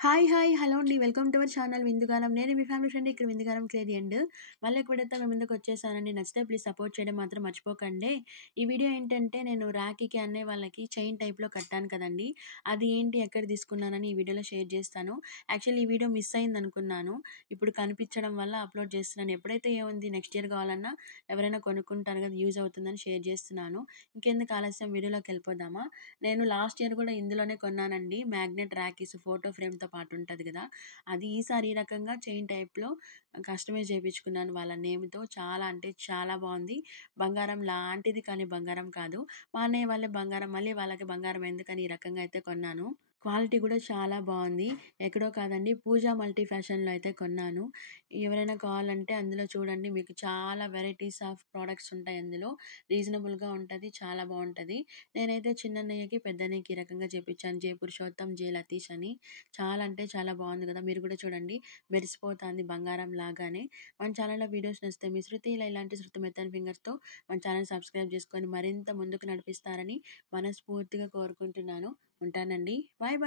Hi. Hello అండి. Welcome to our channel Vindugaanam. నేను మీ ఫ్యామిలీ ఫ్రెండ్ ఇక్కడ విందుగానం క్రేజీ అండ్ మళ్ళీ ఎప్పుడైతే మీ ముందుకొచ్చేసానండి. నచ్చితే ప్లీజ్ సపోర్ట్ చేయడం మాత్రం మర్చిపోకండి. ఈ వీడియో ఏంటంటే నేను రాఖీకి అన్నయ్య వాళ్ళకి చైన్ టైప్‌లో కట్టాను కదండీ! అది ఏంటి, ఎక్కడ తీసుకున్నానని ఈ వీడియోలో షేర్ చేస్తాను. యాక్చువల్లీ ఈ వీడియో మిస్ అయిందనుకున్నాను. ఇప్పుడు కనిపించడం వల్ల అప్‌లోడ్ చేస్తున్నాను. ఎప్పుడైతే ఏముంది నెక్స్ట్ ఇయర్ కావాలన్నా ఎవరైనా కొనుక్కుంటారు కదా! యూజ్ అవుతుందని షేర్ చేస్తున్నాను. ఇంకెందుకు ఆలస్యం వీడియోలోకెళ్ళిపోదామా? నేను లాస్ట్ ఇయర్ కూడా ఇందులోనే కొన్నానండి. మ్యాగ్నెట్ రాఖీస్ ఫోటో ఫ్రేమ్‌తో పాటు ఉంటది కదా! అది ఈసారి ఈ రకంగా చైన్ టైప్‌లో కస్టమైజ్ చేపించుకున్నాను వాళ్ళ నేమ్‌తో. చాలా అంటే చాలా బావుంది. బంగారం లాంటిది కానీ బంగారం కాదు. మా అన్నయ్య వాళ్ళే బంగారం, మళ్ళీ వాళ్ళకి బంగారం ఎందుకని ఈ రకంగా అయితే కొన్నాను. క్వాలిటీ కూడా చాలా బావుంది. ఎక్కడో కాదండి, పూజా మల్టీ ఫ్యాషన్‌లో అయితే కొన్నాను. ఎవరైనా కావాలంటే అందులో చూడండి, మీకు చాలా వెరైటీస్ ఆఫ్ ప్రొడక్ట్స్ ఉంటాయి అందులో. రీజనబుల్‌గా ఉంటది. చాలా బావుంటది. నేనైతే చిన్నన్నయ్యకి, పెద్దన్నయ్యకి ఈ రకంగా చేపించాను. జే పురుషోత్తం, జే లతీష్ అని. చాలా అంటే చాలా బావుంది కదా! మీరు కూడా చూడండి, మెరిసిపోతాంది బంగారం లాగానే. మన ఛానల్‌లో వీడియోస్ నచ్చితే మీ శృతి ఇలా ఇలాంటి శృతి మెత్తని ఫింగర్స్‌తో మన ఛానల్ సబ్స్క్రైబ్ చేసుకొని మరింత ముందుకు నడిపిస్తారని మనస్ఫూర్తిగా కోరుకుంటున్నాను. ఉంటానండి. బాయ్.